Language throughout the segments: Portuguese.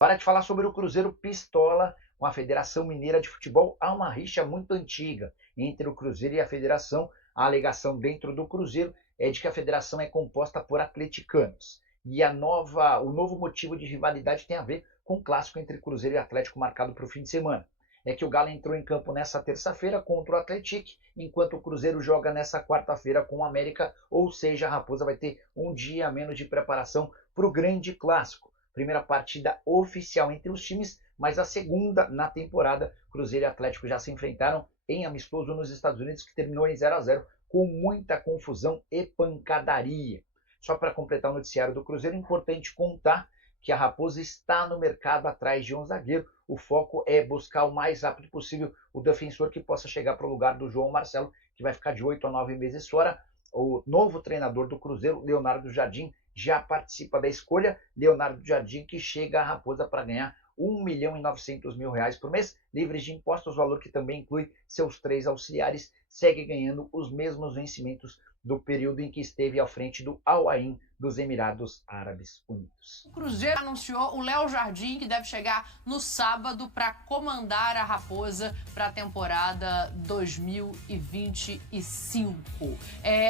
Para de falar sobre o Cruzeiro pistola com a Federação Mineira de Futebol. Há uma rixa muito antiga entre o Cruzeiro e a Federação. A alegação dentro do Cruzeiro é de que a federação é composta por atleticanos. E o novo motivo de rivalidade tem a ver com o clássico entre Cruzeiro e Atlético marcado para o fim de semana. É que o Galo entrou em campo nessa terça-feira contra o Atlético, enquanto o Cruzeiro joga nessa quarta-feira com o América, ou seja, a Raposa vai ter um dia a menos de preparação para o grande clássico. Primeira partida oficial entre os times, mas a segunda na temporada. Cruzeiro e Atlético já se enfrentaram em amistoso nos Estados Unidos, que terminou em 0-0, com muita confusão e pancadaria. Só para completar o noticiário do Cruzeiro, é importante contar que a Raposa está no mercado atrás de um zagueiro. O foco é buscar o mais rápido possível o defensor que possa chegar para o lugar do João Marcelo, que vai ficar de 8 a 9 meses fora. O novo treinador do Cruzeiro, Leonardo Jardim, já participa da escolha. Leonardo Jardim, que chega à Raposa para ganhar R$ 1.900.000 por mês, livres de impostos, valor que também inclui seus 3 auxiliares, segue ganhando os mesmos vencimentos do período em que esteve à frente do Al Ain dos Emirados Árabes Unidos. O Cruzeiro anunciou o Léo Jardim, que deve chegar no sábado para comandar a Raposa para a temporada 2025.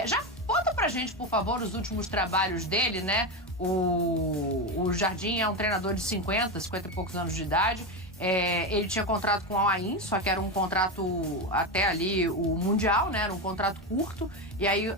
Já conta pra gente, por favor, os últimos trabalhos dele, né? O Jardim é um treinador de 50 e poucos anos de idade. Ele tinha contrato com o Al Ain, só que era um contrato até ali o Mundial, né? Era um contrato curto. E aí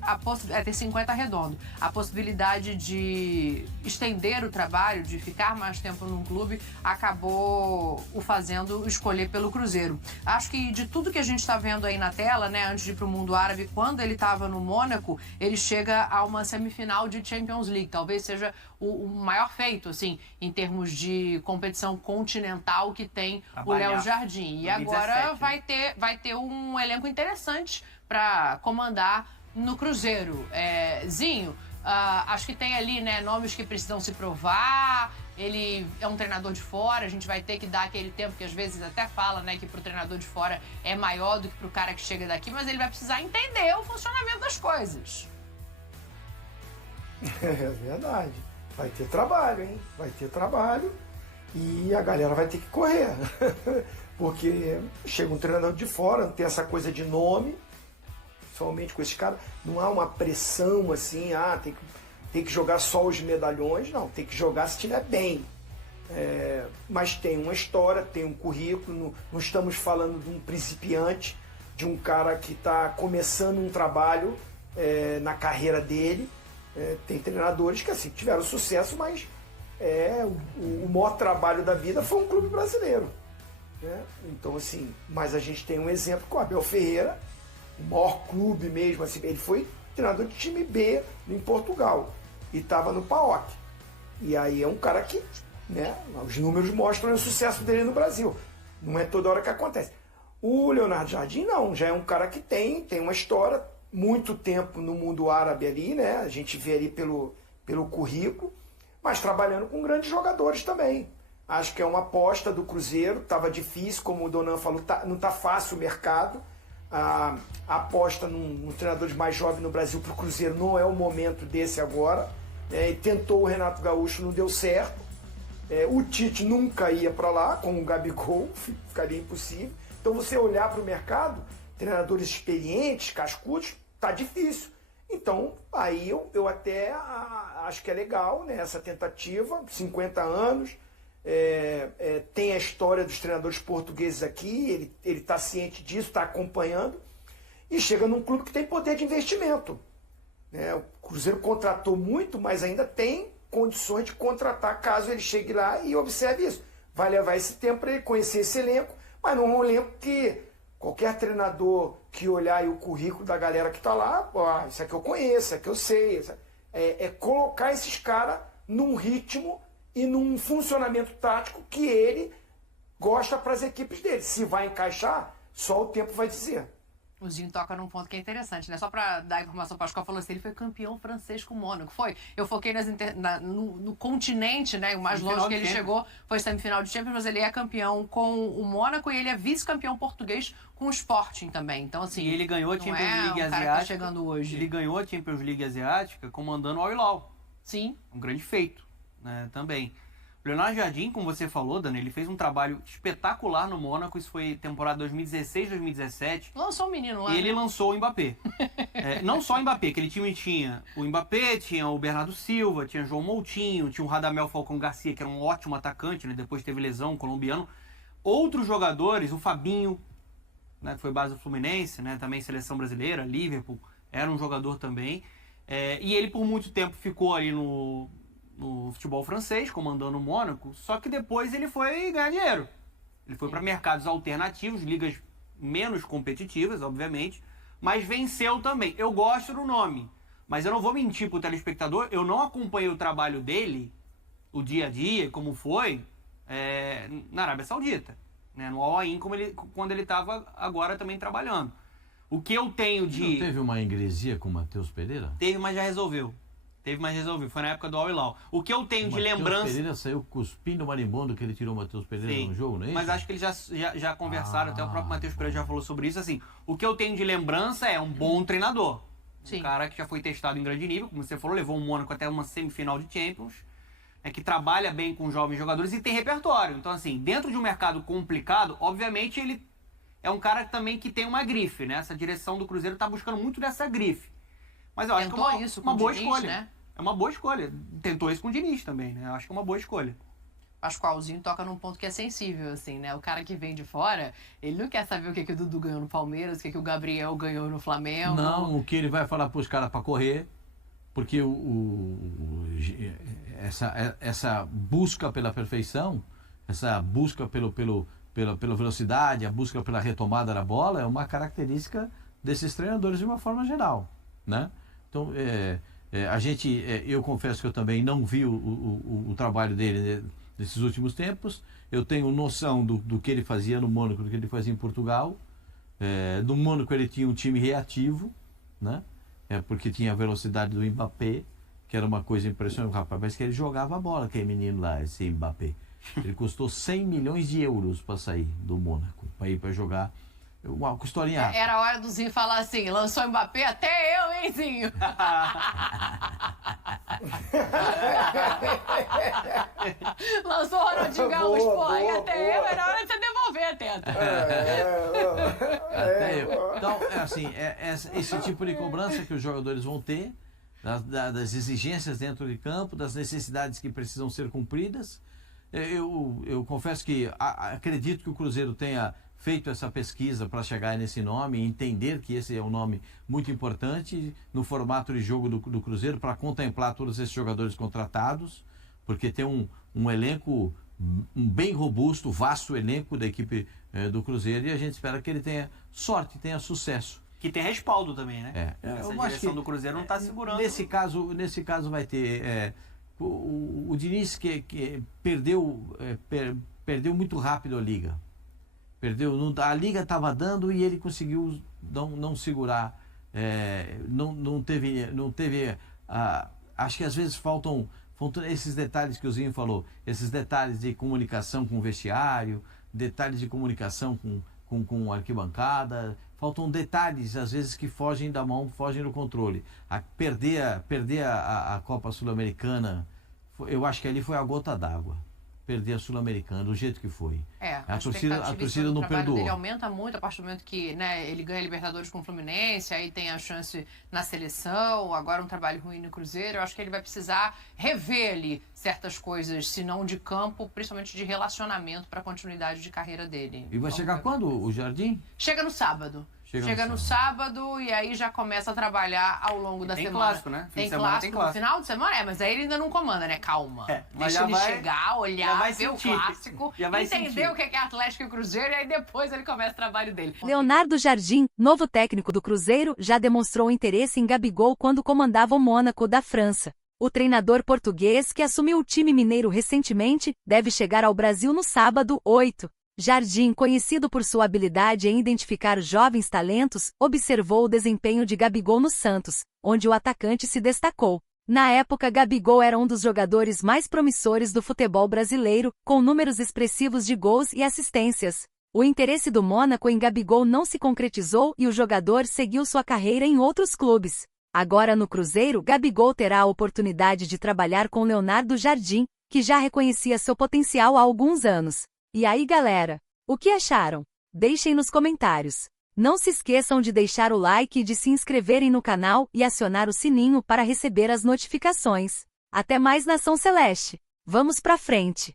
ter 50 redondo. A possibilidade de estender o trabalho, de ficar mais tempo num clube, acabou o fazendo escolher pelo Cruzeiro. Acho que de tudo que a gente está vendo aí na tela, né, antes de ir para o mundo árabe, quando ele estava no Mônaco, ele chega a uma semifinal de Champions League. Talvez seja o maior feito, assim, em termos de competição continental que tem o Léo Jardim. E agora vai ter um elenco interessante para comandar no Cruzeiro. Zinho, acho que tem ali, né, nomes que precisam se provar. Ele é um treinador de fora, a gente vai ter que dar aquele tempo que às vezes até fala, né, que pro treinador de fora é maior do que pro cara que chega daqui, mas ele vai precisar entender o funcionamento das coisas. É verdade. Vai ter trabalho, hein? Vai ter trabalho e a galera vai ter que correr. Porque chega um treinador de fora, não tem essa coisa de nome, somente com esse cara, não há uma pressão assim, tem que jogar só os medalhões, não, tem que jogar se estiver bem. Mas tem uma história, tem um currículo, não estamos falando de um principiante, de um cara que está começando um trabalho na carreira dele. Tem treinadores que assim, tiveram sucesso, mas o maior trabalho da vida foi um clube brasileiro. Né? Então assim, mas a gente tem um exemplo com o Abel Ferreira, o maior clube mesmo, assim, ele foi treinador de time B em Portugal e estava no PAOK. E aí é um cara que, né, os números mostram o sucesso dele no Brasil. Não é toda hora que acontece. O Leonardo Jardim não, já é um cara que tem uma história, muito tempo no mundo árabe ali, né? A gente vê ali pelo currículo, mas trabalhando com grandes jogadores também. Acho que é uma aposta do Cruzeiro, estava difícil, como o Donan falou, não está fácil o mercado. A aposta num treinador mais jovem no Brasil para o Cruzeiro não é o momento desse agora. E tentou o Renato Gaúcho, não deu certo. O Tite nunca ia para lá, com o Gabigol, ficaria impossível. Então você olhar para o mercado, treinadores experientes, cascudos, tá difícil. Então aí eu até acho que é legal, né, essa tentativa, 50 anos. Tem a história dos treinadores portugueses aqui, ele está ciente disso, está acompanhando, e chega num clube que tem poder de investimento. O Cruzeiro contratou muito, mas ainda tem condições de contratar caso ele chegue lá e observe isso. Vai levar esse tempo para ele conhecer esse elenco, mas não é um elenco que qualquer treinador que olhar aí o currículo da galera que está lá, isso aqui eu conheço, isso aqui eu sei. Colocar esses caras num ritmo e num funcionamento tático que ele gosta para as equipes dele. Se vai encaixar, só o tempo vai dizer. O Zinho toca num ponto que é interessante, né? Só para dar informação para o Pascoal, falou assim, ele foi campeão francês com o Mônaco. Foi. Eu foquei no continente, né? O mais longe que ele chegou foi semifinal de Champions, mas ele é campeão com o Mônaco e ele é vice-campeão português com o Sporting também. Então, assim, e ele ganhou a Champions League Asiática. Tá chegando hoje. Ele ganhou a Champions League Asiática comandando o Al Hilal. Sim. Um grande feito, né? Também. O Leonardo Jardim, como você falou, Dani, ele fez um trabalho espetacular no Mônaco. Isso foi temporada 2016, 2017. Lançou um menino lá. E ele lançou o Mbappé. Não só o Mbappé, aquele time tinha o Mbappé, tinha o Bernardo Silva, tinha o João Moutinho, tinha o Radamel Falcão Garcia, que era um ótimo atacante, né? Depois teve lesão, colombiano. Outros jogadores, o Fabinho, né? Que foi base do Fluminense, né? Também seleção brasileira, Liverpool, era um jogador também. E ele por muito tempo ficou ali no futebol francês, comandando o Mônaco, só que depois ele foi ganhar dinheiro. Ele foi para mercados alternativos, ligas menos competitivas, obviamente, mas venceu também. Eu gosto do nome, mas eu não vou mentir pro telespectador, eu não acompanhei o trabalho dele, o dia a dia, como foi, na Arábia Saudita, né? No Al Ain, quando ele estava agora também trabalhando. O que eu tenho de... Não teve uma ingresia com o Matheus Pereira? Teve, mas já resolveu. Foi na época do Al Hilal. O que eu tenho de lembrança... O Pereira saiu cuspindo o marimbondo que ele tirou o Matheus Pereira no jogo, não é isso? Mas acho que eles já conversaram, até o próprio Matheus Pereira já falou sobre isso. Assim, o que eu tenho de lembrança é um bom treinador. Sim. Um cara que já foi testado em grande nível, como você falou, levou o Mônaco até uma semifinal de Champions, que trabalha bem com jovens jogadores e tem repertório. Então, assim, dentro de um mercado complicado, obviamente ele é um cara também que tem uma grife, né? Essa direção do Cruzeiro tá buscando muito dessa grife. Mas eu acho que é uma boa escolha. Né? É uma boa escolha. Tentou isso com o Diniz também, né? Eu acho que é uma boa escolha. Pascoalzinho toca num ponto que é sensível, assim, né? O cara que vem de fora, ele não quer saber o que o Dudu ganhou no Palmeiras, o que o Gabriel ganhou no Flamengo. Não, o que ele vai falar pros caras para correr, porque essa busca pela perfeição, essa busca pela velocidade, a busca pela retomada da bola é uma característica desses treinadores de uma forma geral, né? Então, eu confesso que eu também não vi o trabalho dele nesses últimos tempos. Eu tenho noção do que ele fazia no Mônaco, do que ele fazia em Portugal. No Mônaco ele tinha um time reativo, né? Porque tinha a velocidade do Mbappé, que era uma coisa impressionante. Rapaz, mas que ele jogava a bola, aquele menino lá, esse Mbappé. Ele custou 100 milhões de euros para sair do Mônaco, para ir para jogar. Uma historinha. Era a hora do Zinho falar assim: lançou Mbappé, até eu, hein, Zinho? Lançou o Ronaldinho Gaúcho, pô, aí até eu, era hora de você devolver a teta. Então, esse tipo de cobrança que os jogadores vão ter, das exigências dentro de campo, das necessidades que precisam ser cumpridas. Eu confesso que acredito que o Cruzeiro tenha feito essa pesquisa para chegar nesse nome e entender que esse é um nome muito importante no formato de jogo do Cruzeiro para contemplar todos esses jogadores contratados, porque tem um elenco bem robusto, vasto elenco da equipe do Cruzeiro, e a gente espera que ele tenha sorte, tenha sucesso. Que tem respaldo também, né? Essa direção do Cruzeiro não está segurando. Nesse caso vai ter... O Diniz que perdeu muito rápido a liga. A liga estava dando e ele conseguiu não segurar. Não teve acho que às vezes faltam esses detalhes que o Zinho falou, esses detalhes de comunicação com o vestiário, detalhes de comunicação com a arquibancada. Faltam detalhes, às vezes, que fogem da mão, fogem do controle. Perder a Copa Sul-Americana, eu acho que ali foi a gota d'água. Perder a Sul-Americana, do jeito que foi. A torcida não perdoou. Ele aumenta muito a partir do momento que, né, ele ganha Libertadores com o Fluminense, aí tem a chance na seleção, agora um trabalho ruim no Cruzeiro. Eu acho que ele vai precisar rever ali certas coisas, se não de campo, principalmente de relacionamento para a continuidade de carreira dele. E vai chegar quando o Jardim? Chega no sábado. Chega no sábado e aí já começa a trabalhar ao longo da semana. Tem clássico, né? Tem clássico no final de semana? Mas aí ele ainda não comanda, né? Calma. Deixa ele chegar, olhar, ver o clássico, entender o que é Atlético e Cruzeiro, e aí depois ele começa o trabalho dele. Leonardo Jardim, novo técnico do Cruzeiro, já demonstrou interesse em Gabigol quando comandava o Mônaco da França. O treinador português, que assumiu o time mineiro recentemente, deve chegar ao Brasil no sábado, 8. Jardim, conhecido por sua habilidade em identificar jovens talentos, observou o desempenho de Gabigol no Santos, onde o atacante se destacou. Na época, Gabigol era um dos jogadores mais promissores do futebol brasileiro, com números expressivos de gols e assistências. O interesse do Mônaco em Gabigol não se concretizou e o jogador seguiu sua carreira em outros clubes. Agora no Cruzeiro, Gabigol terá a oportunidade de trabalhar com Leonardo Jardim, que já reconhecia seu potencial há alguns anos. E aí, galera? O que acharam? Deixem nos comentários. Não se esqueçam de deixar o like e de se inscreverem no canal e acionar o sininho para receber as notificações. Até mais, Nação Celeste! Vamos pra frente!